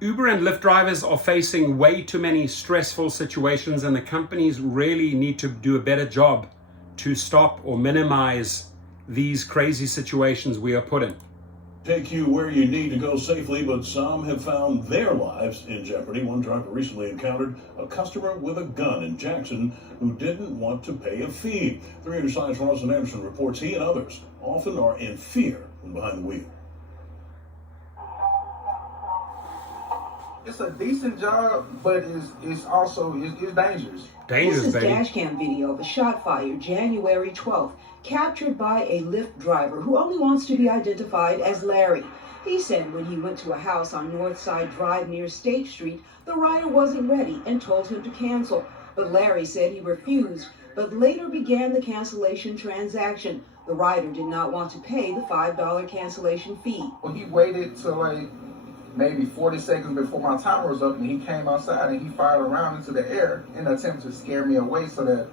Uber and Lyft drivers are facing way too many stressful situations, and the companies really need to do a better job to stop or minimize these crazy situations we are put in. Take you where you need to go safely, but some have found their lives in jeopardy. One driver recently encountered a customer with a gun in Jackson who didn't want to pay a fee. 300 Science Roslyn Anderson reports he and others often are in fear when behind the wheel. It's a decent job, but it's also dangerous. Dangerous, This is baby. dashcam video of a shot fired January 12th, captured by a Lyft driver who only wants to be identified as Larry. He said when he went to a house on Northside Drive near State Street, the rider wasn't ready and told him to cancel. But Larry said he refused, but later began the cancellation transaction. The rider did not want to pay the $5 cancellation fee. Well, he waited till maybe 40 seconds before my timer was up, and he came outside and he fired a round into the air in an attempt to scare me away so that,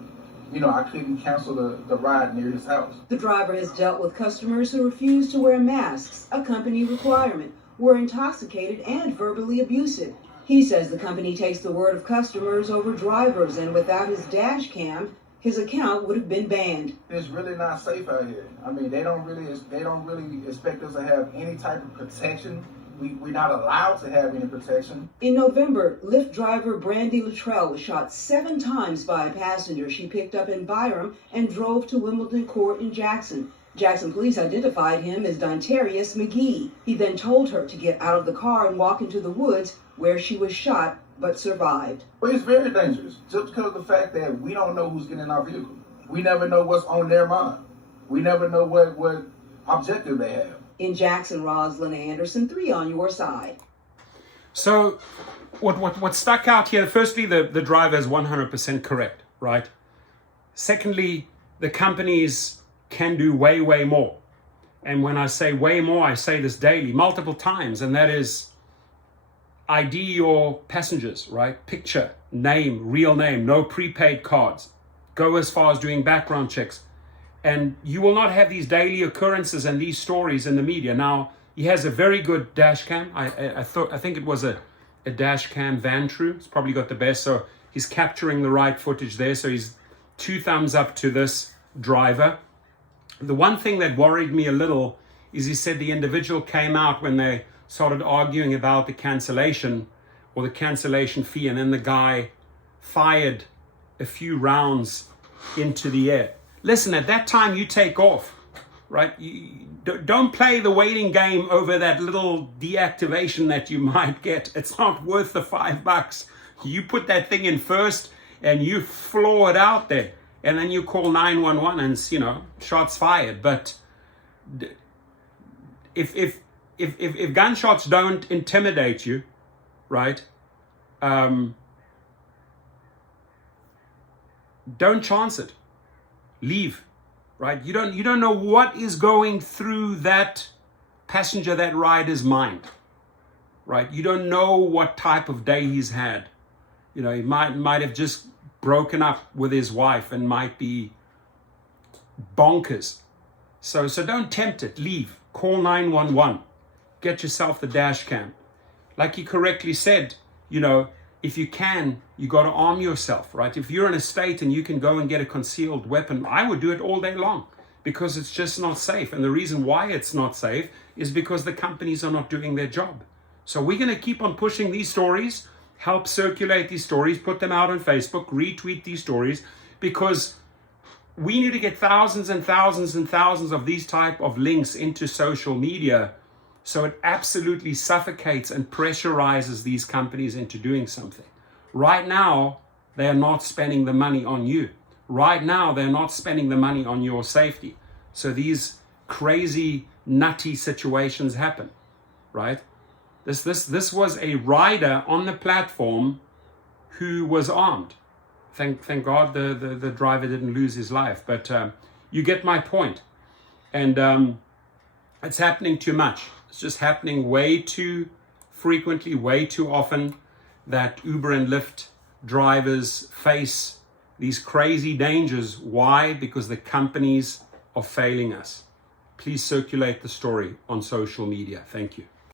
I couldn't cancel the ride near his house. The driver has dealt with customers who refused to wear masks, a company requirement, were intoxicated and verbally abusive. He says the company takes the word of customers over drivers, and without his dash cam, his account would have been banned. It's really not safe out here. I mean, they don't really expect us to have any type of protection. We're not allowed to have any protection. In November, Lyft driver Brandy Luttrell was shot 7 times by a passenger she picked up in Byram and drove to Wimbledon Court in Jackson. Jackson police identified him as Dontarius McGee. He then told her to get out of the car and walk into the woods, where she was shot but survived. But it's very dangerous, just because of the fact that we don't know who's getting in our vehicle. We never know what's on their mind. We never know what objective they have. In Jackson, Roslyn Anderson, 3 on your side. So what stuck out here, firstly, the driver is 100% correct, right? Secondly, the companies can do way, way more. And when I say way more, I say this daily, multiple times, and that is ID your passengers, right? Picture, name, real name, no prepaid cards. Go as far as doing background checks. And you will not have these daily occurrences and these stories in the media. Now, he has a very good dash cam. I think it was a dash cam Vantru. It's probably got the best. So he's capturing the right footage there. So he's 2 thumbs up to this driver. The one thing that worried me a little is he said the individual came out when they started arguing about the cancellation or the cancellation fee, and then the guy fired a few rounds into the air. Listen, at that time you take off, right? You don't play the waiting game over that little deactivation that you might get. It's not worth the $5. You put that thing in first and you floor it out there, and then you call 911 and shots fired. But if gunshots don't intimidate you, right? Don't chance it. Leave, right? You don't know what is going through that passenger, that rider's mind, right? You don't know what type of day he's had. He might have just broken up with his wife and might be bonkers. So don't tempt it. Leave. Call 911. Get yourself the dash cam. Like he correctly said, if you can, you got to arm yourself, right? If you're in a state and you can go and get a concealed weapon, I would do it all day long, because it's just not safe. And the reason why it's not safe is because the companies are not doing their job. So we're going to keep on pushing these stories, help circulate these stories, put them out on Facebook, retweet these stories, because we need to get thousands and thousands and thousands of these type of links into social media, so it absolutely suffocates and pressurizes these companies into doing something. Right now, they are not spending the money on you. Right now, they're not spending the money on your safety. So these crazy, nutty situations happen, right? This was a rider on the platform who was armed. Thank God the driver didn't lose his life. But you get my point. And it's happening too much. It's just happening way too frequently, way too often, that Uber and Lyft drivers face these crazy dangers. Why? Because the companies are failing us. Please circulate the story on social media. Thank you.